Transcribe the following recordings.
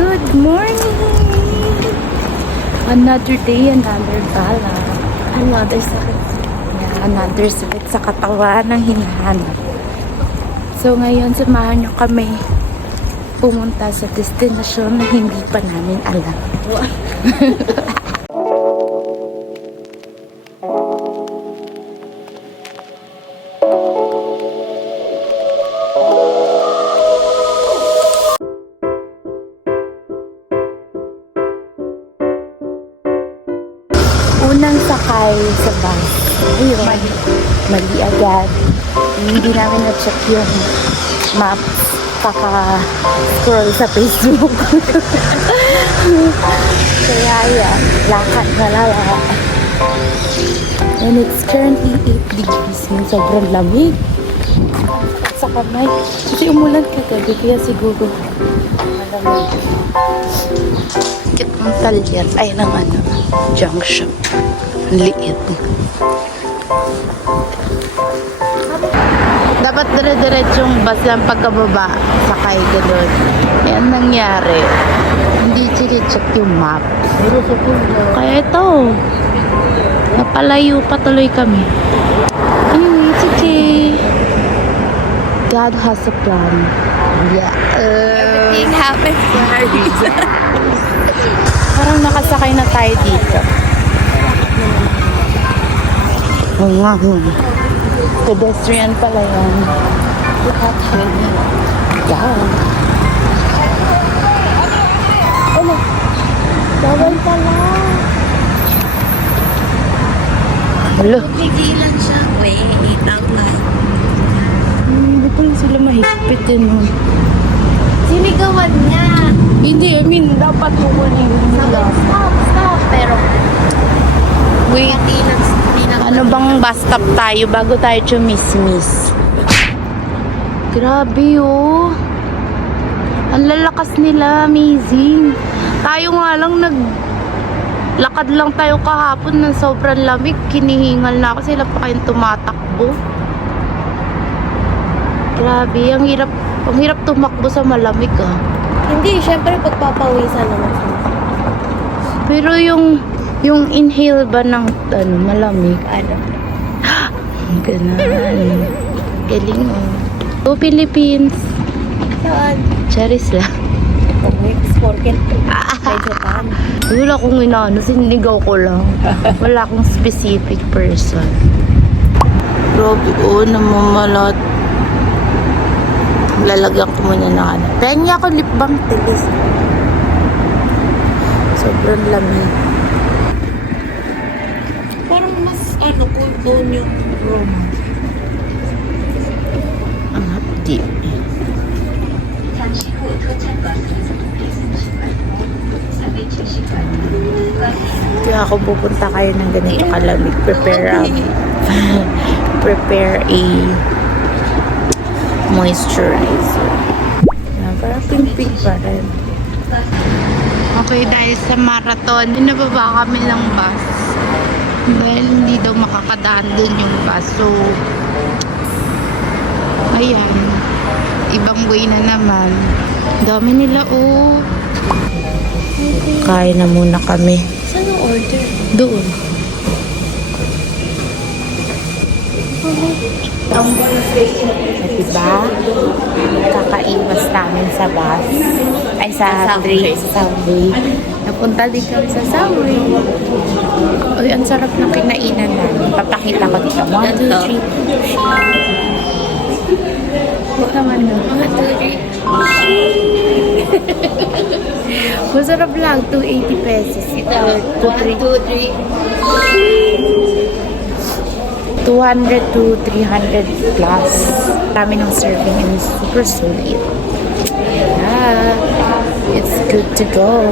Good morning! Another day, another gala. Another sakit. Yeah, another sakit sa katawan ng hinahanap. So ngayon, samahan nyo kami pumunta sa destinasyon na hindi pa namin alam. Unang sakay sa bus. Ayun. Mali agad. Hindi namin na-check yung maps. Kaka-scroll sa Facebook. Kaya yan. Lakad na lala. And it's currently 8 degrees. Sobrang lamig. Sa kamay. Kasi umulan kagabi. Kaya siguro malamig. Kitang talyan. Ay, ng junction. Liit. Dapat dire-diretsong bus lang pagkababa. Sakay ganun. Yan nangyari. Hindi chine-check yung map. Kaya ito. Napalayo pa tuloy kami. Anyway, it's okay. God has a plan. Yeah. Everything happens for a reason. Parang nakasakay na tayo dito. Oo nga. Pedestrian pala yan. Yeah. Ano? Bawal pala. Hello? Pigilan siya. Wait out loud. Hindi pala sila mahigpit din. Sinigawan niya. Hindi, I mean, dapat hukunin nila. Stop. Pero, Wait. Ano bang bus stop tayo bago tayo chumismis? Grabe oh. Ang lalakas nila, amazing. Tayo nga lang lakad lang tayo kahapon ng sobrang lamig. Kinihingal na ako, sila pa kayong tumatakbo. Grabe, ang hirap tumakbo sa malamig ah. hindi, syempre pagpapawisan naman siya. Pero yung inhale ba ng malamig? Ano? Ganun. Galing oh. Philippines. Saan? Charis lang. Porket. Kay Japan. Wala akong inaano, sinigaw ko lang. Wala akong specific person. Grabe oh, namamalat. Lalagyan ko muna na Penya ako lip balm tilis. Sobrang lamig. Parang mas cool doon yung room. Ang hapdi. Kaya ako pupunta kayo ng ganito kalamig. Prepare a moisturizer. Parang pink pa rin. Okay, dahil sa marathon, nababa kami ng bus. Dahil hindi daw makakadaan dun yung bus. So, ayan. Ibang way na naman. Dami nila, oh. Kain na muna kami. Saan yung order? Doon. Diba? Kakaiwas namin sa bus. Ay, sa subway. Napunta din kami sa subway. Uy, ang sarap ng kinainan namin. Papakita ko dito. 1, 2, 3. Ito man no. 1, 2, 3. Masarap lang. 280 pesos. Ito. 1, 2, 3. 200 to 300 plus. Dami ng serving and super solid. Yeah. It's good to go.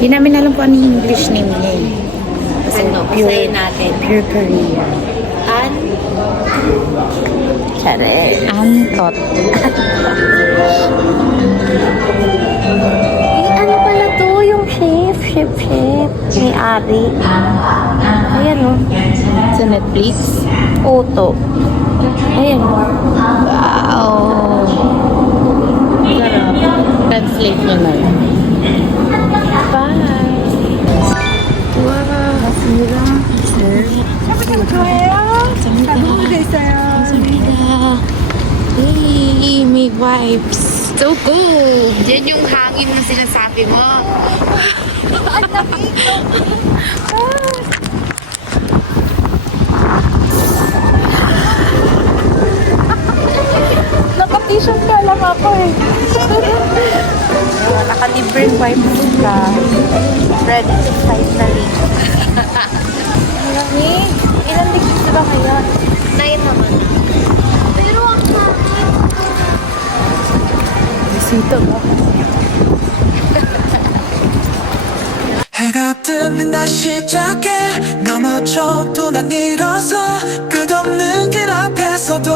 Hindi namin alam kung ano yung English name niya eh. Kasi Ano? Basahin natin. pure Korean. Antot. Ano pala to? Yung chef. May-ari. Ayan o. Sa Netflix. Oto. Ayan. Wow. Sarap. Translate nyo na lang. wipes. So cool! Yan yung hangin na sinasabi mo. Naka-t-shirt ka lang ako eh. Naka-libreng wipes ka. Ready to fight na rin. Mami, ilang degrees ba ngayon? 9 naman. Pero ang Bisita mo. 해가 뜨면 다시 시작해 넘어져도 난 일어서 끝없는 길 앞에서도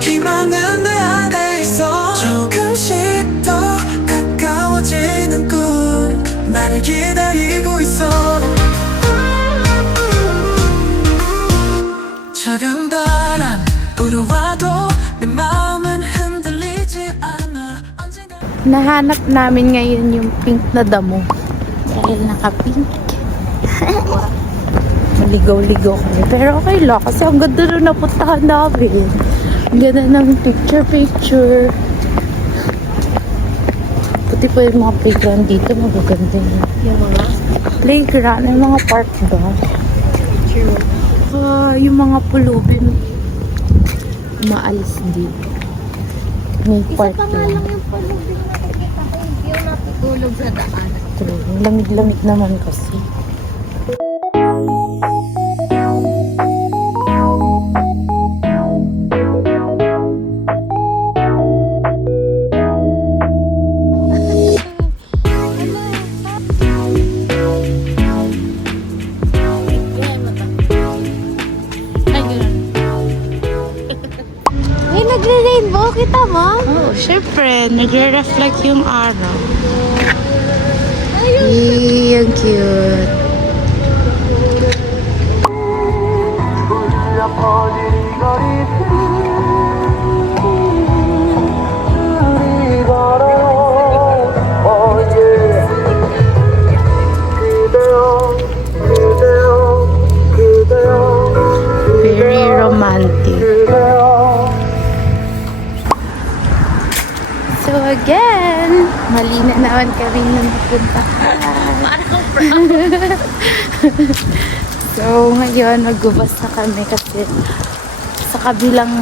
희망은 내 안에 있어 조금씩 더 가까워지는 꿈 나를 기다리고 있어 작은 바람 불어와도 내 마음은 흔들리지 않아 언젠가 Nahanap namin ngayon yung pink na damo. Dahil naka-pink. Maligaw-ligaw kami. Pero okay lang. Kasi ang ganda rin napuntahan namin. Ang ganda ng picture-picture. Puti pa yung mga playground dito. Magaganda yun. yung mga Playground. Yung mga park ba? Yung mga pulubin. Maalis dito. May park lang. yung palubing na nakikita ko. Hindi yung natutulog sa daan. True. Lamig-lamig naman kasi. May nagre-rainbow, kita mo? Oh, syempre, nagre-reflect yung araw. Ay, ang cute. Very romantic. So again, mali na naman kami na napuntahan. So ngayon, magbubas na kami kasi sa kabilang,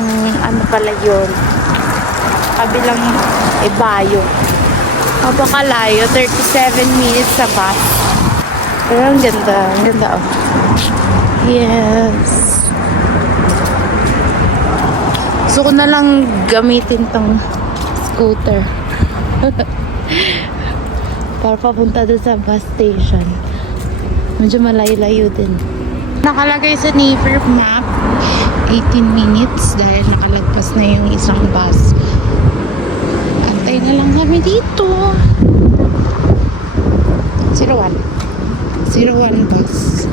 ano pala yun, kabilang Ibayo. Napakalayo, 37 minutes sa bus. Pero ang ganda oh. Yes. Gusto ko na lang gamitin tong scooter. Para papunta doon sa bus station. Medyo malayo-layo din. Nakalagay sa Naver map 18 minutes dahil nakalagpas na yung isang bus. Antay na lang kami dito. 01 bus.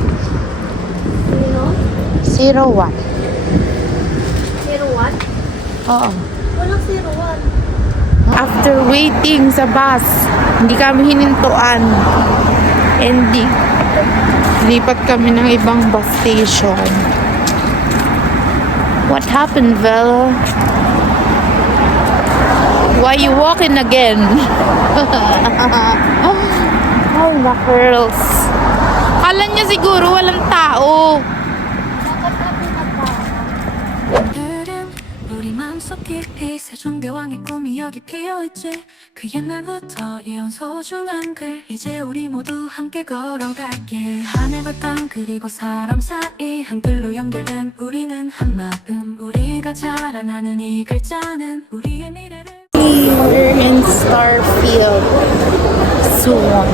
01. 01? Oo. Walang 01. After waiting sa bus, hindi kami hinintuan. Ending. Lipat kami ng ibang bus station. What happened, Bella? Why you walking again? Oh, the girls. Kala niya siguro walang tao. 흐름 우리 마음속 깊이 세종대왕의 꿈이 여기 피어있지 그 옛날부터 이어온 소중한 글 이제 우리 모두 함께 걸어갈게 하늘과 땅 그리고 사람 사이 한글로 연결된 우리는 한마음 우리가 자라나는 이 글자는 우리의 미래를 We're in Starfield soon.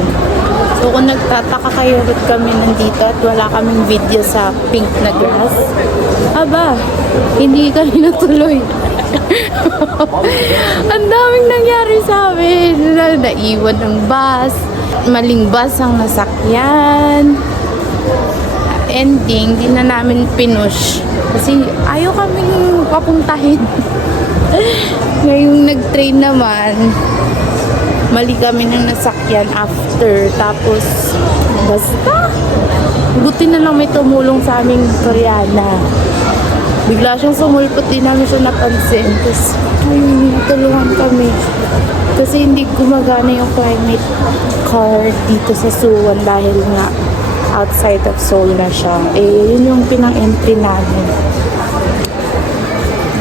So kung nagtataka kayo ba't kami nandito at wala kaming video sa pink na grass, aba, hindi kami natuloy. Ang daming nangyari sa amin. Naiwan ng bus, maling bus ang nasakyan. Ending, di na namin pinush. Kasi ayaw kaming papuntahin. Ngayong nag-train naman, mali kami ng nasakyan after. Tapos, basta, buti na lang may tumulong sa aming Koreana. Bigla siyang sumulpot, di namin siya napansin. Tapos, ayun, natulungan kami. Kasi hindi gumagana yung climate card dito sa Suwon dahil nga outside of Seoul na siya. Eh, yun yung pinang-entry namin.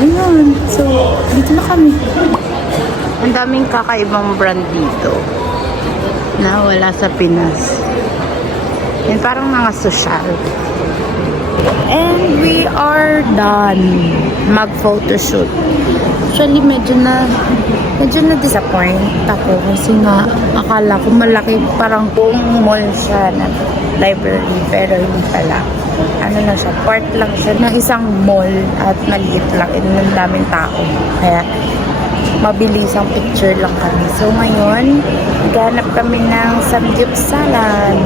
Ayun. So, dito na kami. Ang daming kakaibang brand dito na wala sa Pinas. Yan, parang mga social. And we are done mag-photoshoot. Actually, medyo na-disappoint ako kasi nga akala ko malaki, parang buong mall siya na library, pero hindi pala. Ano lang siya, part lang siya ng isang mall at maliit lang, ang daming tao. Kaya mabilisang picture lang kami. So ngayon, ganap kami ng samgyupsalan.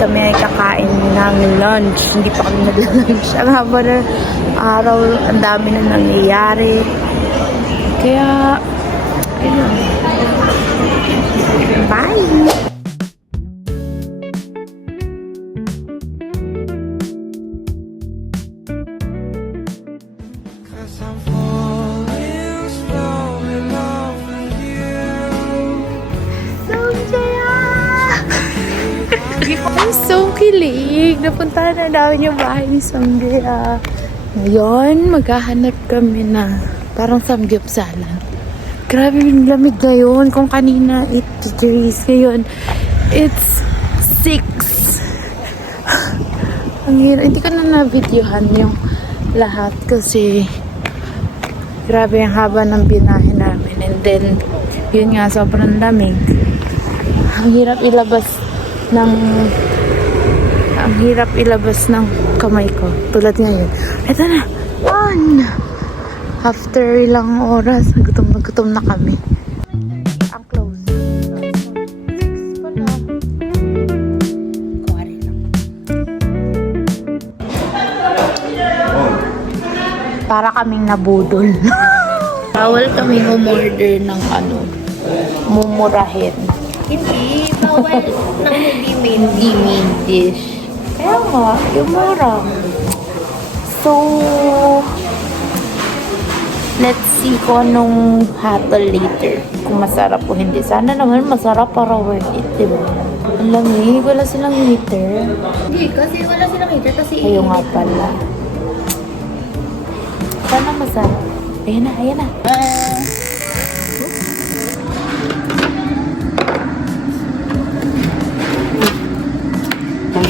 Kami ay kakain ng lunch. Hindi pa kami nag-lunch. Ang haba na araw, ang dami na nangyayari. Kaya, ayun. Bye! I'm so kilig. Napunta na namin yung bahay ni Samgyup. Ngayon, maghahanap kami na parang samgyupsalan. Grabe yung lamig ngayon. Kung kanina 8 degrees, ngayon it's 6. Ang hirap. Hindi ko na na-videohan yung lahat kasi grabe ang haba ng binahe namin. And then, yun nga, sobrang lamig. Ang hirap ilabas ng kamay ko. Tulad ngayon. Ito na. On! After ilang oras, nagutom na kami. Ang close. 6 pala. Kuwari lang. Para kaming nabudol. Bawal kaming umorder ng mumurahin. Hindi, bawal ng hindi main dish. Kaya nga, yung mura. So, let's see kung anong hatol later. Kung masarap o hindi. Sana naman masarap para worth it, diba? Ang lamig, wala silang heater. Hindi, kasi wala silang heater kasi Ayaw nga pala. Sana masarap. Ayan na, ayan na.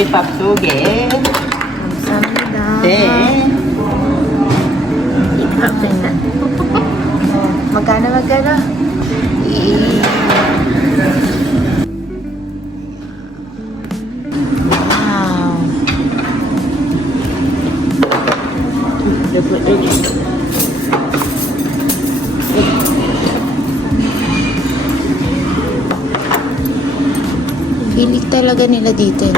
공깃밥 2개. 감사합니다. 네. 감사합니다. Magkano? Wow. Hilig talaga nila dito.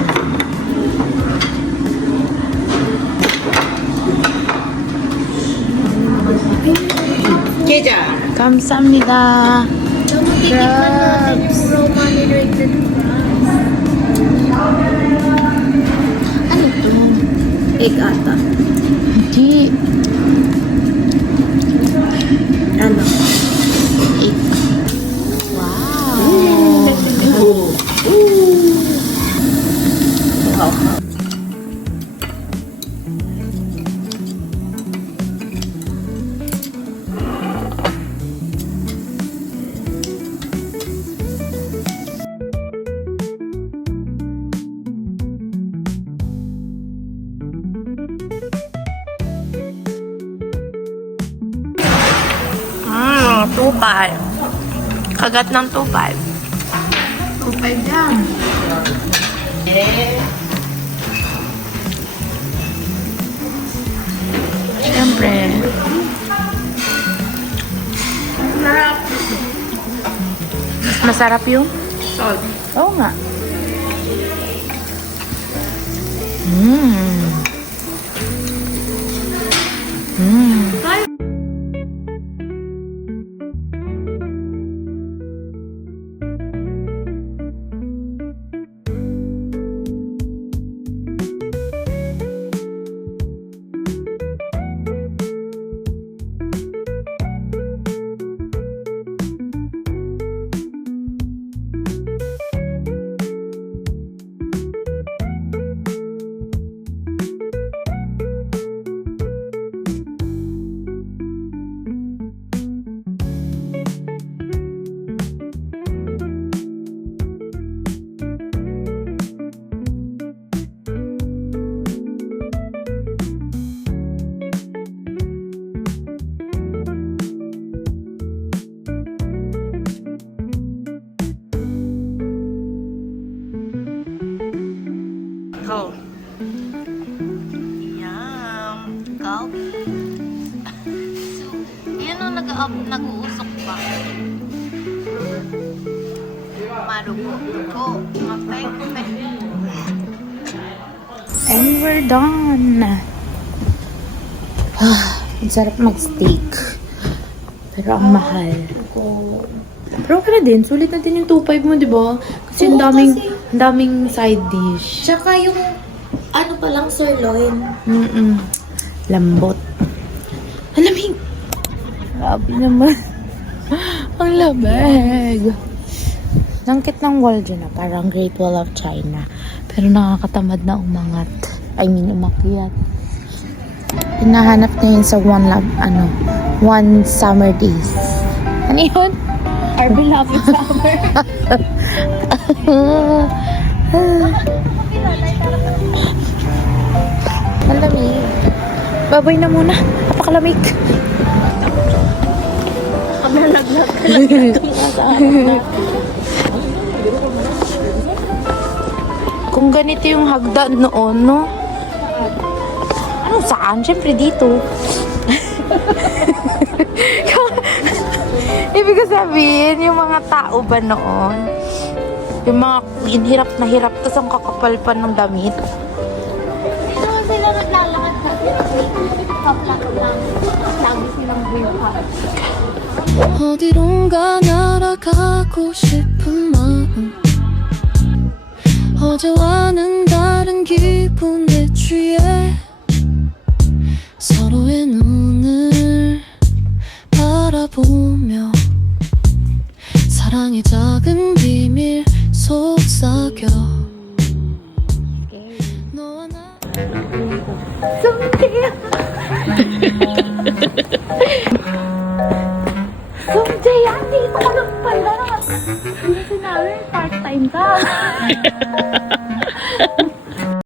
계좌. 감사합니다. crabs. Roman rated Ano to? egg ata. Hindi. Ano? Egg. Wow. Tupay. Kagat ng tupay. Tupay lang. Siyempre. Mas masarap yung Salt. oo nga. Mmm. Mmm. Go. Yum. Gabi. So, yan ang nag-uusok pa. Marugo. Mapeng-peng. And we're done. Ang sarap mag-steak. Pero ang mahal. Pero okay na din. Sulit na din yung 2.5 mo, di ba? Kasi ang daming side dish. Tsaka yung, ano pa lang, sirloin. Lambot. Ang lamig. Grabe naman. Ang lamig. Langkit ng wall dyan na. Parang Great Wall of China. Pero nakakatamad na umangat. Umakyat. Hinahanap niya yun sa one summer days. Ano yun? Our beloved summer. Malamig. Babay na muna. Napakalamig. Nalaglag ka lang. Kung ganito yung hagdan noon, no? Ano saan? Siyempre dito. Ibig ko sabihin, yung mga tao ba noon? Yung mga queen, hirap na hirap, tapos ang kakapal pa ng damit. Dito sila naglalakad sa kaplak lang. Lagi silang buhay. 어디론가 날아가고 싶은 마음 어제와는 다른 기분에 취해 서로의 눈을 바라보며 사랑의 작은 비밀 속삭여 너와 나 Someday, andito ka lang pala. Hindi sinabi, part-time ka.